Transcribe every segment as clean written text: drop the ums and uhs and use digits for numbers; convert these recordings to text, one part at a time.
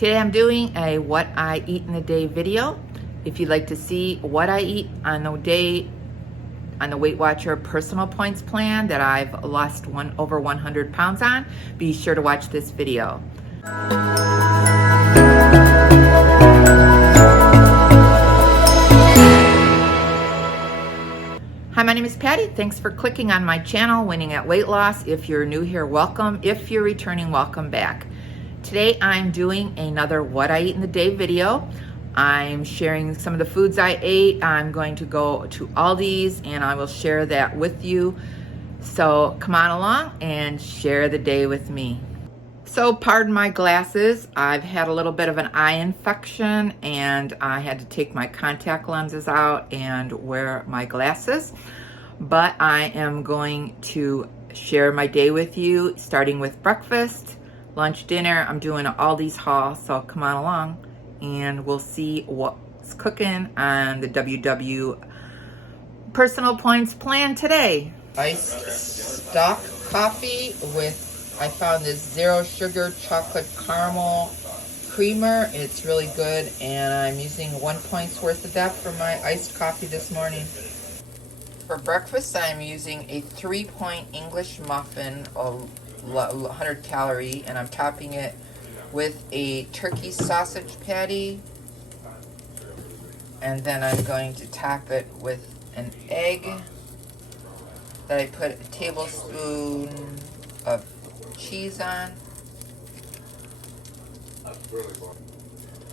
Today I'm doing a what I eat in a day video. If you'd like to see what I eat on the day on the Weight Watcher personal points plan that I've lost over 100 pounds on, be sure to watch this video. Hi, my name is Patty. Thanks for clicking on my channel, Winning at Weight Loss. If you're new here, welcome. If you're returning, welcome back. Today I'm doing another what I eat in the day video. I'm sharing some of the foods I ate. I'm going to go to Aldi's and I will share that with you. So come on along and share the day with me. So pardon my glasses. I've had a little bit of an eye infection and I had to take my contact lenses out and wear my glasses. But I am going to share my day with you, starting with breakfast, lunch, dinner. I'm doing an Aldi's haul, so come on along and we'll see what's cooking on the WW personal points plan today. Iced stock coffee with, I found this zero sugar chocolate caramel creamer. It's really good and I'm using 1 point's worth of that for my iced coffee this morning. For breakfast, I'm using a 3-point English muffin, 100 calorie, and I'm topping it with a turkey sausage patty. And then I'm going to top it with an egg that I put a tablespoon of cheese on.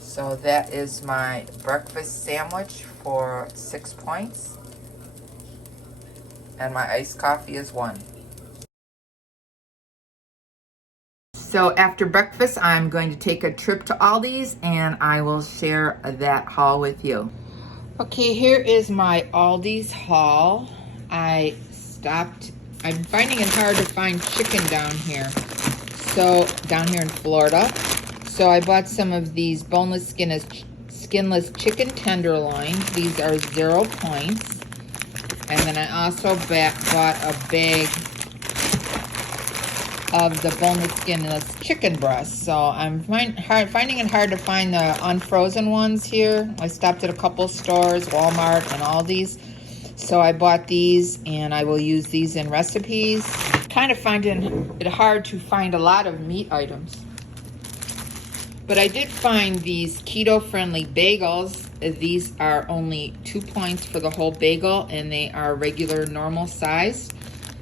So that is my breakfast sandwich for 6 points. And my iced coffee is 1. So after breakfast, I'm going to take a trip to Aldi's and I will share that haul with you. Okay, here is my Aldi's haul. I'm finding it hard to find chicken down here. So, down here in Florida. So I bought some of these boneless, skinless chicken tenderloins. These are 0 points. And then I also bought a bag of the boneless, skinless chicken breasts. So I'm finding it hard to find the unfrozen ones here. I stopped at a couple stores, Walmart and Aldi's. So I bought these and I will use these in recipes. Kind of finding it hard to find a lot of meat items. But I did find these keto-friendly bagels. These are only 2 points for the whole bagel, and they are regular, normal size.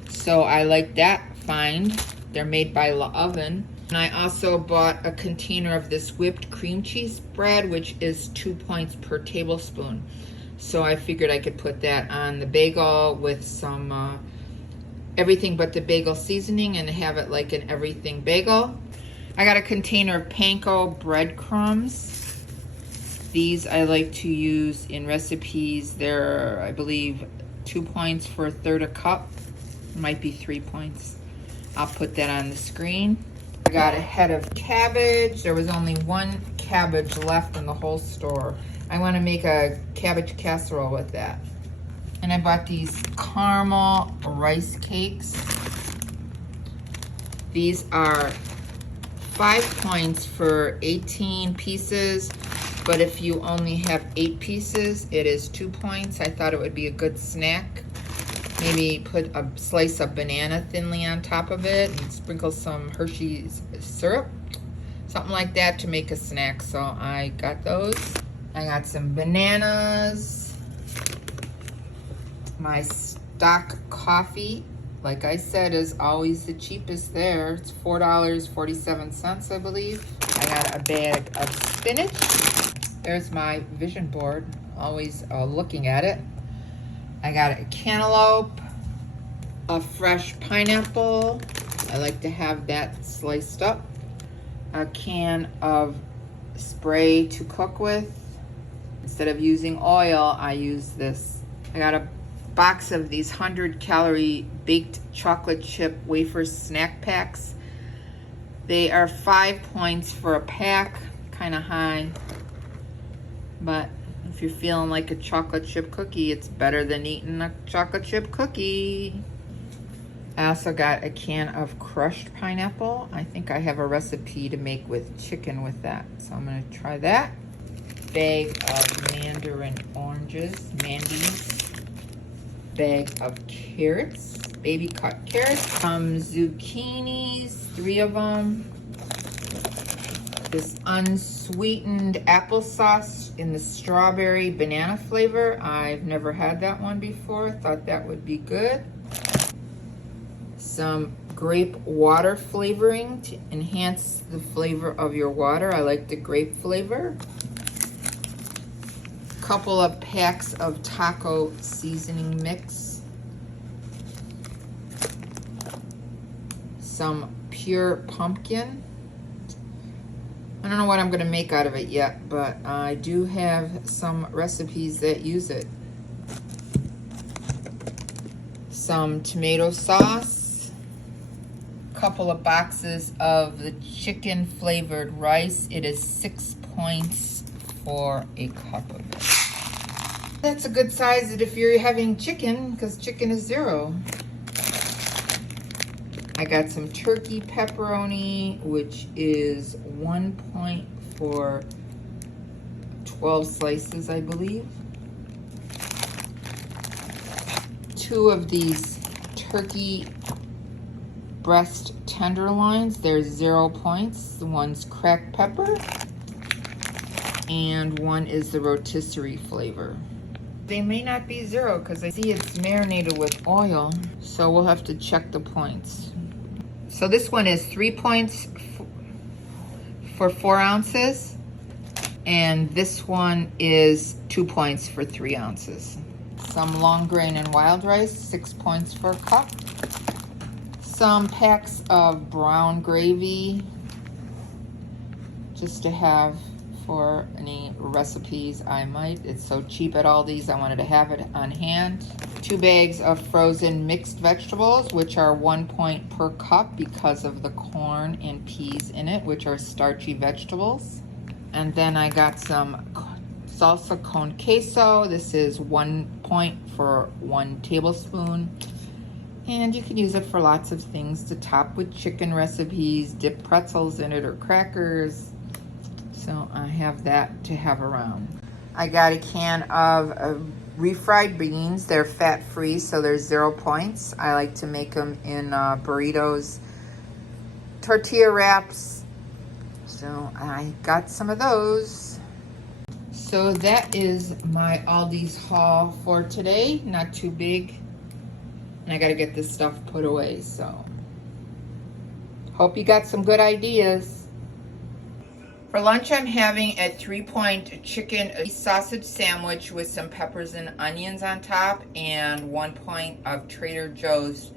So I like that find. They're made by La Oven. And I also bought a container of this whipped cream cheese bread, which is 2 points per tablespoon. So I figured I could put that on the bagel with some everything but the bagel seasoning and have it like an everything bagel. I got a container of panko breadcrumbs. These I like to use in recipes. They're, I believe, 2 points for a third a cup. Might be 3 points. I'll put that on the screen. I got a head of cabbage. There was only 1 cabbage left in the whole store. I want to make a cabbage casserole with that. And I bought these caramel rice cakes. These are 5 points for 18 pieces, but if you only have 8 pieces, it is 2 points. I thought it would be a good snack. Maybe put a slice of banana thinly on top of it and sprinkle some Hershey's syrup, something like that to make a snack. So I got those. I got some bananas, my stock coffee. Like I said, is always the cheapest there. It's $4.47, I believe. I got a bag of spinach. There's my vision board, always looking at it. I got a cantaloupe, a fresh pineapple. I like to have that sliced up. A can of spray to cook with. Instead of using oil, I use this. I got a box of these 100-calorie baked chocolate chip wafer snack packs. They are 5 points for a pack, kind of high. But if you're feeling like a chocolate chip cookie, it's better than eating a chocolate chip cookie. I also got a can of crushed pineapple. I think I have a recipe to make with chicken with that. So I'm gonna try that. Bag of mandarin oranges, Mandy's. Bag of carrots, baby cut carrots. Some zucchinis, 3 of them. This unsweetened applesauce in the strawberry banana flavor. I've never had that one before. Thought that would be good. Some grape water flavoring to enhance the flavor of your water. I like the grape flavor. Couple of packs of taco seasoning mix. Some pure pumpkin. I don't know what I'm going to make out of it yet, but I do have some recipes that use it. Some tomato sauce. Couple of boxes of the chicken flavored rice. It is 6 points for a cup of it. That's a good size if you're having chicken, because chicken is 0. I got some turkey pepperoni, which is 1 point for 12 slices, I believe. 2 of these turkey breast tenderloins. They're 0 points. The one's cracked pepper, and one is the rotisserie flavor. They may not be 0 because I see it's marinated with oil, so we'll have to check the points. So this one is 3 points for 4 ounces, and this one is 2 points for 3 ounces. Some long grain and wild rice, 6 points for a cup. Some packs of brown gravy, just to have for any recipes I might. It's so cheap at Aldi's, I wanted to have it on hand. 2 bags of frozen mixed vegetables, which are 1 point per cup because of the corn and peas in it, which are starchy vegetables. And then I got some salsa con queso. This is 1 point for 1 tablespoon. And you can use it for lots of things to top with chicken recipes, dip pretzels in it or crackers. So I have that to have around. I got a can of refried beans. They're fat-free, so they're 0 points. I like to make them in burritos, tortilla wraps. So I got some of those. So that is my Aldi's haul for today. Not too big. And I got to get this stuff put away, so hope you got some good ideas. For lunch, I'm having a 3-point chicken sausage sandwich with some peppers and onions on top, and 1 point of Trader Joe's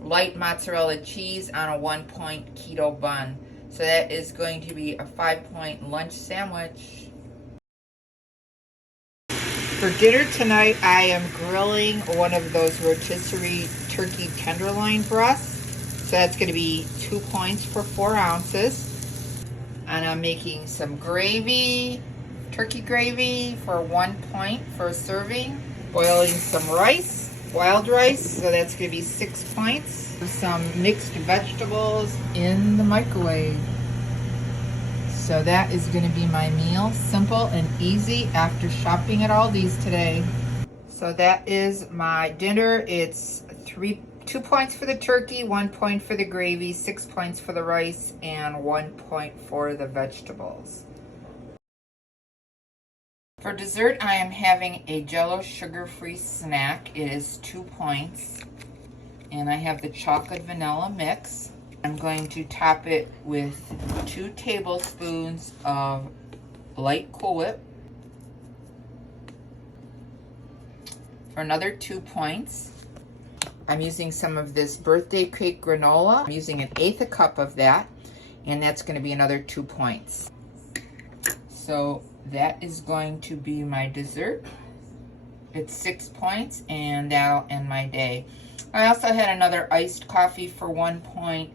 light mozzarella cheese on a 1 point keto bun. So that is going to be a 5-point lunch sandwich. For dinner tonight, I am grilling one of those rotisserie turkey tenderloin breasts. So that's going to be 2 points for 4 ounces. And I'm making some gravy, turkey gravy for 1 point for a serving. Boiling some rice, wild rice, so that's going to be 6 points. Some mixed vegetables in the microwave. So that is going to be my meal. Simple and easy after shopping at Aldi's today. So that is my dinner. It's 2 points for the turkey, 1 point for the gravy, 6 points for the rice, and 1 point for the vegetables. For dessert, I am having a Jell-O sugar-free snack. It is 2 points, and I have the chocolate vanilla mix. I'm going to top it with 2 tablespoons of light Cool Whip for another 2 points. I'm using some of this birthday cake granola. I'm using 1/8 cup of that, and that's going to be another 2 points. So that is going to be my dessert. It's 6 points, and that'll end my day. I also had another iced coffee for 1 point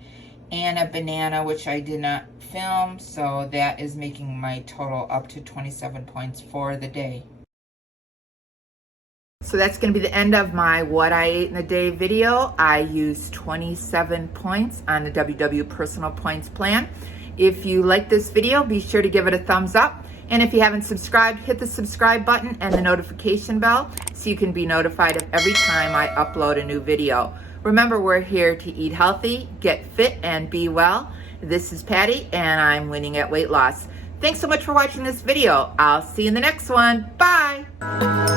and a banana, which I did not film, so that is making my total up to 27 points for the day. So that's going to be the end of my what I ate in a day video. I used 27 points on the WW Personal Points Plan. If you like this video, be sure to give it a thumbs up. And if you haven't subscribed, hit the subscribe button and the notification bell so you can be notified of every time I upload a new video. Remember, we're here to eat healthy, get fit, and be well. This is Patty, and I'm winning at weight loss. Thanks so much for watching this video. I'll see you in the next one. Bye.